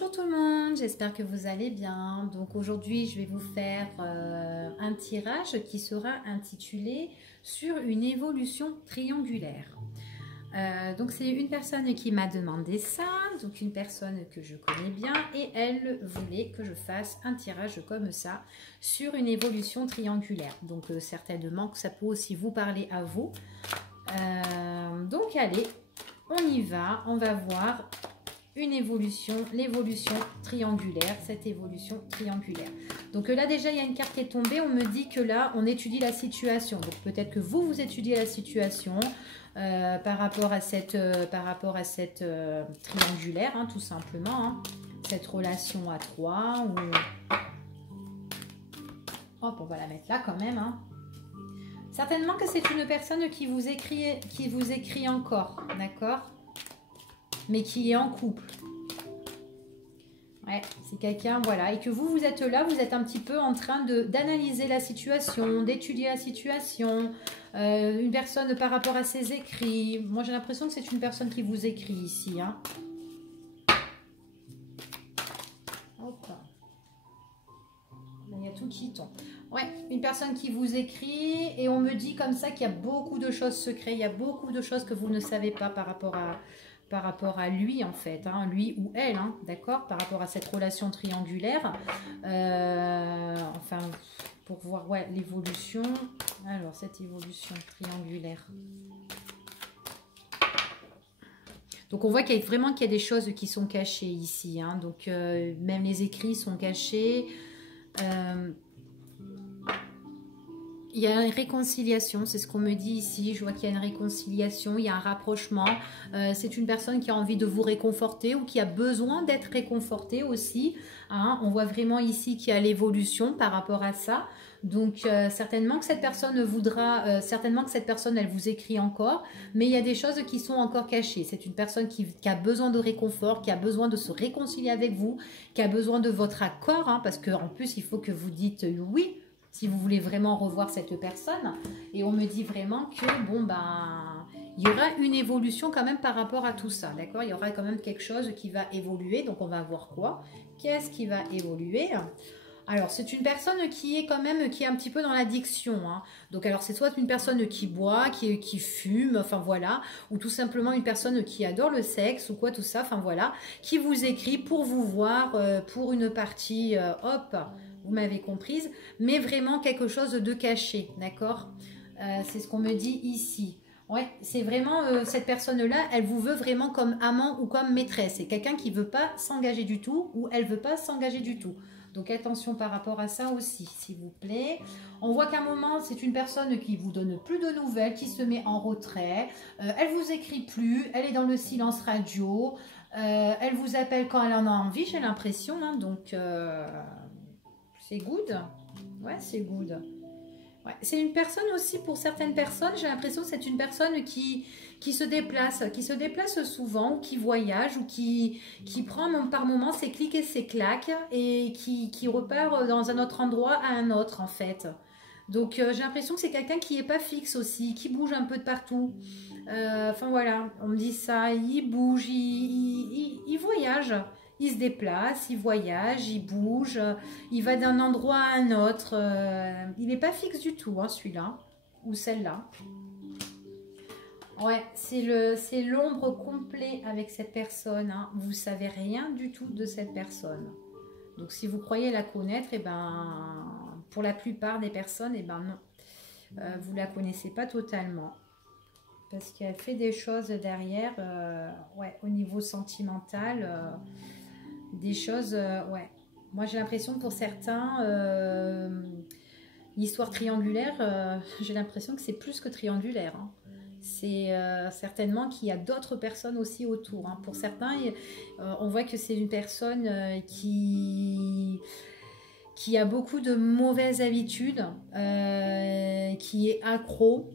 Bonjour tout le monde, j'espère que vous allez bien. Donc aujourd'hui, je vais vous faire un tirage qui sera intitulé sur une évolution triangulaire. Donc c'est une personne qui m'a demandé ça, donc une personne que je connais bien et elle voulait que je fasse un tirage comme ça sur une évolution triangulaire. Donc certainement que ça peut aussi vous parler à vous. Donc allez, on y va, on va voir une évolution, l'évolution triangulaire, cette évolution triangulaire. Donc là déjà il y a une carte qui est tombée, on me dit que là on étudie la situation. Donc peut-être que vous étudiez la situation par rapport à cette, triangulaire, hein, tout simplement. Hein. Cette relation à trois. Ou... Hop, on va la mettre là quand même. Hein. Certainement que c'est une personne qui vous écrit encore, d'accord? Mais qui est en couple. Ouais, c'est quelqu'un, voilà. Et que vous êtes là, vous êtes un petit peu en train d'analyser la situation, d'étudier la situation. Une personne par rapport à ses écrits. Moi, j'ai l'impression que c'est une personne qui vous écrit ici. Hein. Hop. Il y a tout qui tombe. Ouais, une personne qui vous écrit et on me dit comme ça qu'il y a beaucoup de choses secrètes. Il y a beaucoup de choses que vous ne savez pas par rapport à lui en fait, hein, lui ou elle, hein, d'accord, par rapport à cette relation triangulaire. Enfin, pour voir ouais, l'évolution. Alors, cette évolution triangulaire. Donc, on voit qu'il y a vraiment qu'il y a des choses qui sont cachées ici. Hein, donc, même les écrits sont cachés. Il y a une réconciliation, c'est ce qu'on me dit ici. Je vois qu'il y a une réconciliation, il y a un rapprochement. C'est une personne qui a envie de vous réconforter ou qui a besoin d'être réconfortée aussi. Hein. On voit vraiment ici qu'il y a l'évolution par rapport à ça. Donc certainement que cette personne voudra, certainement que cette personne elle vous écrit encore, mais il y a des choses qui sont encore cachées. C'est une personne qui a besoin de réconfort, qui a besoin de se réconcilier avec vous, qui a besoin de votre accord, hein, parce qu'en plus il faut que vous dites oui. Si vous voulez vraiment revoir cette personne. Et on me dit vraiment que, bon, ben, il y aura une évolution quand même par rapport à tout ça, d'accord? Il y aura quand même quelque chose qui va évoluer. Donc, on va voir quoi? Qu'est-ce qui va évoluer? Alors, c'est une personne qui est quand même, qui est un petit peu dans l'addiction. Hein. Donc, alors, c'est soit une personne qui boit, qui fume, enfin voilà, ou tout simplement une personne qui adore le sexe, ou quoi, tout ça, enfin voilà, qui vous écrit pour vous voir, pour une partie, hop, vous m'avez comprise, mais vraiment quelque chose de caché, d'accord? C'est ce qu'on me dit ici. Ouais, c'est vraiment cette personne-là, elle vous veut vraiment comme amant ou comme maîtresse. C'est quelqu'un qui ne veut pas s'engager du tout ou elle ne veut pas s'engager du tout. Donc attention par rapport à ça aussi, s'il vous plaît. On voit qu'à un moment, c'est une personne qui vous donne plus de nouvelles, qui se met en retrait. Elle vous écrit plus, elle est dans le silence radio. Elle vous appelle quand elle en a envie, j'ai l'impression. Hein, donc... c'est good. Ouais, c'est good. Ouais, c'est une personne aussi, pour certaines personnes, j'ai l'impression que c'est une personne qui se déplace souvent, ou qui voyage, ou qui prend par moments ses clics et ses claques, et qui repart dans un autre endroit à un autre, en fait. Donc, j'ai l'impression que c'est quelqu'un qui n'est pas fixe aussi, qui bouge un peu de partout. Enfin, voilà, on me dit ça, il bouge, il voyage. Il se déplace, il voyage, il bouge, il va d'un endroit à un autre. Il n'est pas fixe du tout, hein, celui-là, ou celle-là. Ouais, c'est l'ombre complète avec cette personne. Hein. Vous ne savez rien du tout de cette personne. Donc, si vous croyez la connaître, eh ben, pour la plupart des personnes, eh ben non. Vous ne la connaissez pas totalement. Parce qu'elle fait des choses derrière, ouais, au niveau sentimental... des choses, ouais. Moi, j'ai l'impression que pour certains, l'histoire triangulaire, j'ai l'impression que c'est plus que triangulaire. Hein. C'est certainement qu'il y a d'autres personnes aussi autour. Hein. Pour certains, on voit que c'est une personne qui a beaucoup de mauvaises habitudes, qui est accro.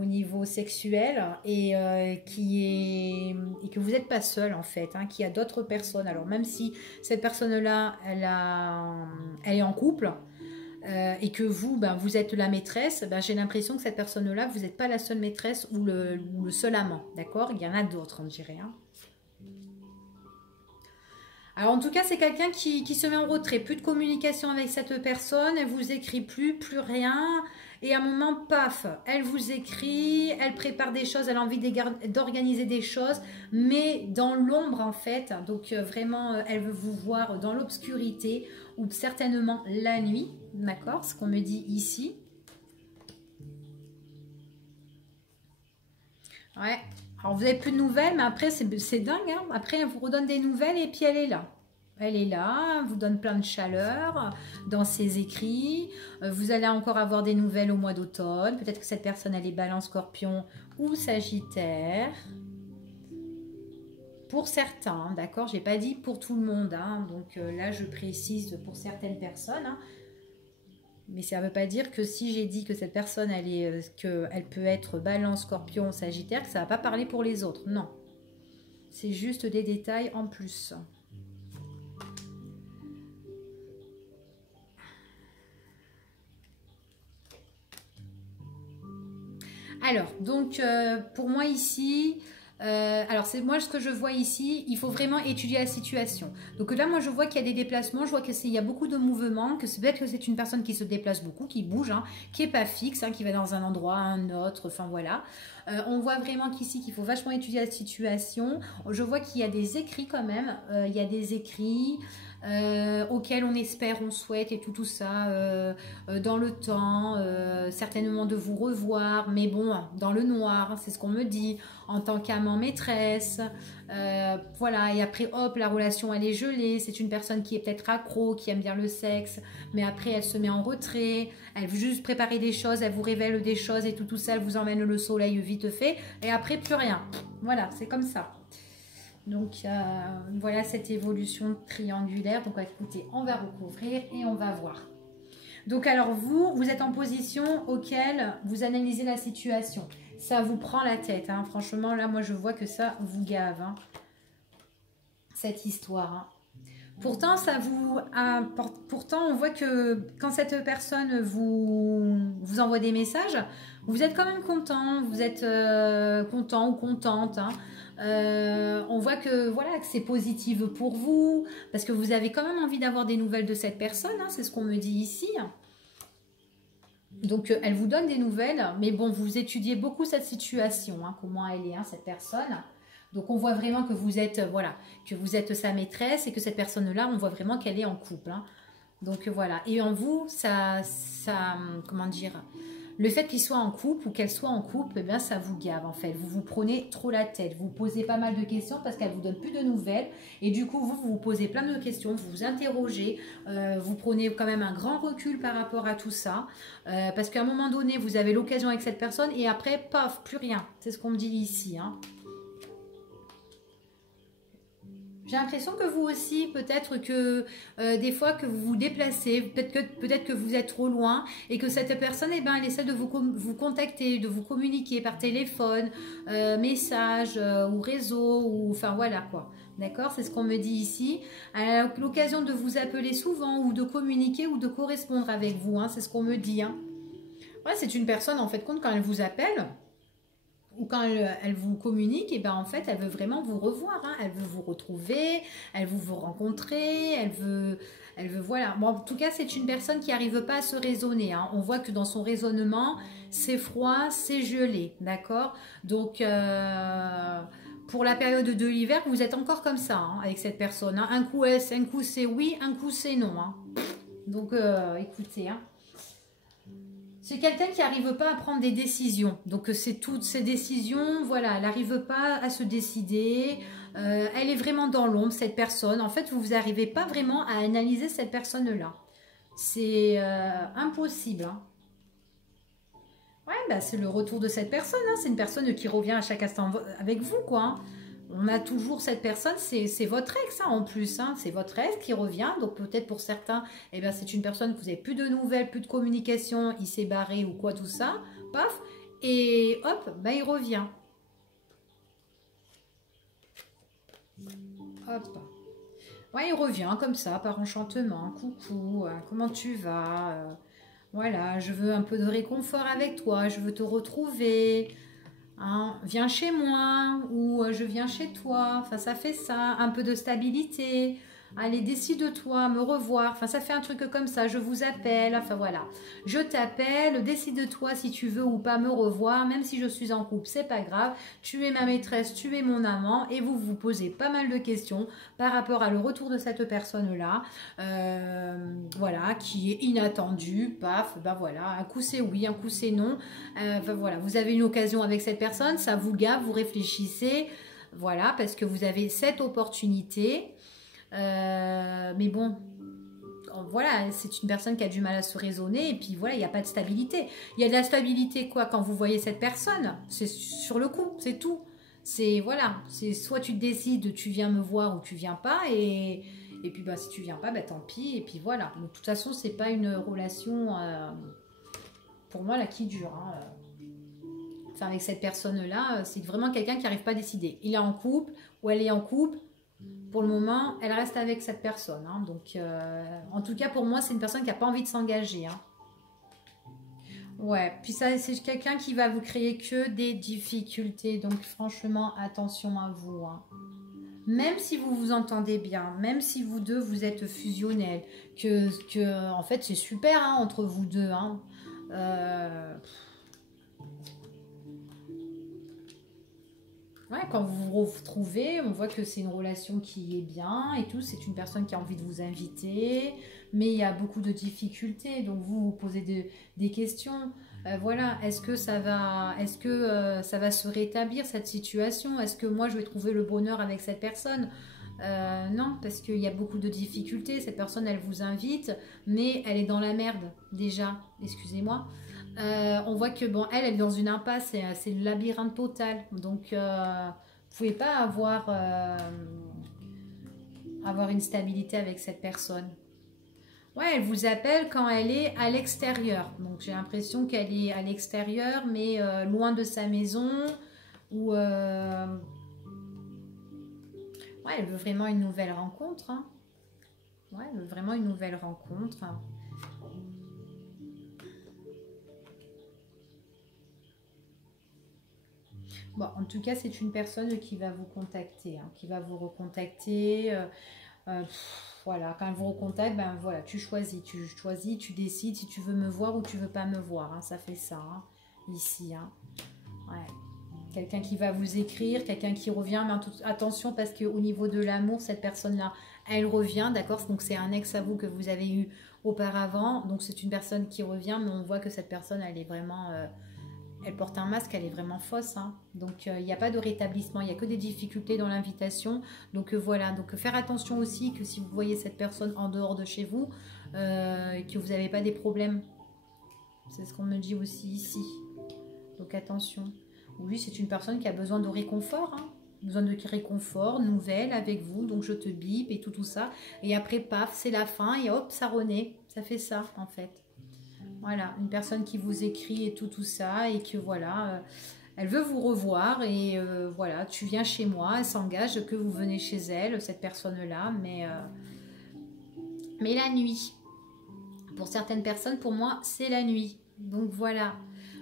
Au niveau sexuel et, et que vous n'êtes pas seul en fait, hein, qu'il y a d'autres personnes. Alors même si cette personne-là, elle est en couple et que vous, ben, vous êtes la maîtresse, ben, j'ai l'impression que cette personne-là, vous n'êtes pas la seule maîtresse ou le seul amant, d'accord? Il y en a d'autres, on dirait. Hein. Alors en tout cas, c'est quelqu'un qui se met en retrait. Plus de communication avec cette personne, elle vous écrit plus rien. Et à un moment, paf, elle vous écrit, elle prépare des choses, elle a envie d'organiser des choses, mais dans l'ombre en fait. Donc vraiment, elle veut vous voir dans l'obscurité ou certainement la nuit, d'accord? Ce qu'on me dit ici. Ouais. Alors, vous n'avez plus de nouvelles, mais après, c'est dingue. Hein. Après, elle vous redonne des nouvelles et puis elle est là. Elle est là, elle vous donne plein de chaleur dans ses écrits. Vous allez encore avoir des nouvelles au mois d'automne. Peut-être que cette personne, elle est Balance, Scorpion ou Sagittaire. Pour certains, d'accord? Je n'ai pas dit pour tout le monde. Hein. Donc là, je précise pour certaines personnes. Hein. Mais ça ne veut pas dire que si j'ai dit que cette personne, qu'elle peut être Balance, Scorpion, Sagittaire, que ça ne va pas parler pour les autres. Non. C'est juste des détails en plus. Alors, donc, pour moi ici... alors c'est moi ce que je vois ici, il faut vraiment étudier la situation. Donc là moi je vois qu'il y a des déplacements, je vois qu'il y a beaucoup de mouvements, que c'est peut-être que c'est une personne qui se déplace beaucoup, qui bouge, hein, qui n'est pas fixe, hein, qui va dans un endroit, un autre, enfin voilà. On voit vraiment qu'ici qu'il faut vachement étudier la situation. Je vois qu'il y a des écrits quand même, il y a des écrits auxquels on espère, on souhaite et tout ça dans le temps, certainement de vous revoir, mais bon, dans le noir, c'est ce qu'on me dit, en tant qu'amant maîtresse, voilà, et après hop, la relation elle est gelée, c'est une personne qui est peut-être accro, qui aime bien le sexe, mais après elle se met en retrait, elle veut juste préparer des choses, elle vous révèle des choses et tout ça, elle vous emmène le soleil vite fait, et après plus rien, voilà, c'est comme ça. Donc voilà cette évolution triangulaire, donc écoutez, on va recouvrir et on va voir. Donc alors vous êtes en position auquel vous analysez la situation. Ça vous prend la tête, hein. Franchement, là, moi, je vois que ça vous gave, hein, cette histoire. Hein. Pourtant, ça vous apporte, pourtant, on voit que quand cette personne vous envoie des messages, vous êtes quand même content, vous êtes content ou contente. Hein. On voit que voilà que c'est positif pour vous, parce que vous avez quand même envie d'avoir des nouvelles de cette personne, hein, c'est ce qu'on me dit ici. Donc, elle vous donne des nouvelles, mais bon, vous étudiez beaucoup cette situation, hein, comment elle est, hein, cette personne. Donc, on voit vraiment que vous êtes, voilà, que vous êtes sa maîtresse et que cette personne-là, on voit vraiment qu'elle est en couple. Hein. Donc, voilà. Et en vous, comment dire, le fait qu'il soit en couple ou qu'elle soit en couple, eh bien, ça vous gave en fait. Vous vous prenez trop la tête. Vous posez pas mal de questions parce qu'elle vous donne plus de nouvelles. Et du coup, vous vous posez plein de questions, vous vous interrogez. Vous prenez quand même un grand recul par rapport à tout ça. Parce qu'à un moment donné, vous avez l'occasion avec cette personne et après, paf, plus rien. C'est ce qu'on me dit ici. Hein. J'ai l'impression que vous aussi, peut-être que des fois que vous vous déplacez, peut-être que vous êtes trop loin et que cette personne, eh ben, elle essaie de vous contacter, de vous communiquer par téléphone, message ou réseau, ou enfin voilà quoi. D'accord? C'est ce qu'on me dit ici. Elle a l'occasion de vous appeler souvent ou de communiquer ou de correspondre avec vous. Hein, c'est ce qu'on me dit. Hein. Ouais, c'est une personne, en fait, compte quand elle vous appelle ou quand elle vous communique, et ben en fait, elle veut vraiment vous revoir, hein. Elle veut vous retrouver, elle veut vous rencontrer, elle veut voilà. Bon, en tout cas, c'est une personne qui n'arrive pas à se raisonner. Hein. On voit que dans son raisonnement, c'est froid, c'est gelé, d'accord. Donc, pour la période de l'hiver, vous êtes encore comme ça hein, avec cette personne. Hein. Un coup c'est oui, un coup c'est non. Hein. Donc, écoutez, hein. C'est quelqu'un qui n'arrive pas à prendre des décisions. Donc, c'est toutes ces décisions, voilà, elle n'arrive pas à se décider. Elle est vraiment dans l'ombre, cette personne. En fait, vous n'arrivez pas vraiment à analyser cette personne-là. C'est impossible. Hein. Ouais, bah, c'est le retour de cette personne. Hein. C'est une personne qui revient à chaque instant avec vous, quoi. Hein. On a toujours cette personne, c'est votre ex hein, en plus, hein, c'est votre ex qui revient, donc peut-être pour certains, eh ben, c'est une personne que vous n'avez plus de nouvelles, plus de communication, il s'est barré ou quoi tout ça, paf, et hop, ben, il revient. Hop. Ouais, il revient comme ça, par enchantement, coucou, comment tu vas voilà, je veux un peu de réconfort avec toi, je veux te retrouver. Hein, viens chez moi ou je viens chez toi, enfin ça fait ça, un peu de stabilité, allez, décide-toi, me revoir. Enfin, ça fait un truc comme ça, je vous appelle. Enfin, voilà. Je t'appelle, décide-toi si tu veux ou pas me revoir. Même si je suis en couple, c'est pas grave. Tu es ma maîtresse, tu es mon amant. Et vous vous posez pas mal de questions par rapport à le retour de cette personne-là. Voilà, qui est inattendu. Paf, ben voilà. Un coup c'est oui, un coup c'est non. Enfin, voilà, vous avez une occasion avec cette personne, ça vous gave, vous réfléchissez. Voilà, parce que vous avez cette opportunité. Mais bon, voilà, c'est une personne qui a du mal à se raisonner et puis voilà, il n'y a pas de stabilité. Il y a de la stabilité quoi quand vous voyez cette personne, c'est sur le coup, c'est tout. C'est voilà, c'est soit tu décides, tu viens me voir ou tu viens pas et puis bah si tu viens pas, bah tant pis et puis voilà. Donc, de toute façon, c'est pas une relation pour moi là qui dure. Hein. Enfin avec cette personne-là, c'est vraiment quelqu'un qui n'arrive pas à décider. Il est en couple ou elle est en couple. Pour le moment, elle reste avec cette personne. Hein. Donc, en tout cas, pour moi, c'est une personne qui n'a pas envie de s'engager. Hein. Ouais, puis ça, c'est quelqu'un qui va vous créer que des difficultés. Donc, franchement, attention à vous. Hein. Même si vous vous entendez bien, même si vous deux, vous êtes fusionnels, en fait, c'est super hein, entre vous deux. Hein. Ouais, quand vous vous retrouvez, on voit que c'est une relation qui est bien et tout. C'est une personne qui a envie de vous inviter, mais il y a beaucoup de difficultés. Donc vous vous posez des questions. Voilà, est-ce que ça va se rétablir cette situation? Est-ce que moi je vais trouver le bonheur avec cette personne? Non, parce qu'il y a beaucoup de difficultés. Cette personne, elle vous invite, mais elle est dans la merde déjà. Excusez-moi. On voit que bon, elle est dans une impasse, c'est le labyrinthe total. Donc, vous pouvez pas avoir une stabilité avec cette personne. Ouais, elle vous appelle quand elle est à l'extérieur. Donc, j'ai l'impression qu'elle est à l'extérieur, mais loin de sa maison. Ou ouais, elle veut vraiment une nouvelle rencontre. Hein. Ouais, elle veut vraiment une nouvelle rencontre. Hein. Bon, en tout cas, c'est une personne qui va vous contacter, hein, qui va vous recontacter. Voilà, quand elle vous recontacte, ben voilà, tu choisis, tu décides si tu veux me voir ou tu veux pas me voir. Hein, ça fait ça, hein, ici. Hein. Ouais. Quelqu'un qui va vous écrire, quelqu'un qui revient, mais attention parce qu'au niveau de l'amour, cette personne-là, elle revient, d'accord? Donc c'est un ex à vous que vous avez eu auparavant, donc c'est une personne qui revient, mais on voit que cette personne, elle est vraiment... elle porte un masque, elle est vraiment fausse. Hein. Donc, il n'y a pas de rétablissement, il n'y a que des difficultés dans l'invitation. Donc, voilà. Donc, faire attention aussi que si vous voyez cette personne en dehors de chez vous, que vous n'avez pas des problèmes. C'est ce qu'on me dit aussi ici. Donc, attention. Oui, c'est une personne qui a besoin de réconfort. Hein. Besoin de réconfort, nouvelle avec vous. Donc, je te bip et tout ça. Et après, paf, c'est la fin. Et hop, ça renaît. Ça fait ça, en fait. Voilà, une personne qui vous écrit et tout ça, et que voilà, elle veut vous revoir, et voilà, tu viens chez moi, elle s'engage que vous venez chez elle, cette personne-là, mais la nuit. Pour certaines personnes, pour moi, c'est la nuit. Donc voilà.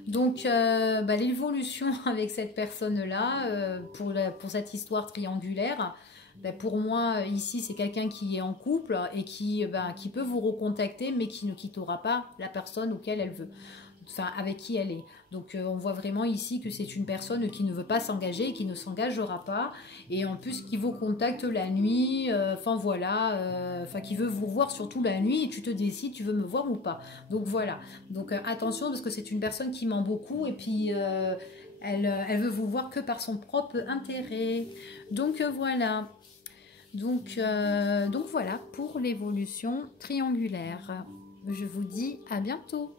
Donc bah, l'évolution avec cette personne-là, pour cette histoire triangulaire, ben pour moi, ici, c'est quelqu'un qui est en couple et qui peut vous recontacter, mais qui ne quittera pas la personne auquel elle veut, enfin, avec qui elle est. Donc, on voit vraiment ici que c'est une personne qui ne veut pas s'engager et qui ne s'engagera pas. Et en plus, qui vous contacte la nuit, enfin voilà, qui veut vous voir surtout la nuit et tu te décides, tu veux me voir ou pas. Donc, voilà. Donc, attention, parce que c'est une personne qui ment beaucoup et puis... elle veut vous voir que par son propre intérêt. Donc voilà. Donc voilà pour l'évolution triangulaire. Je vous dis à bientôt.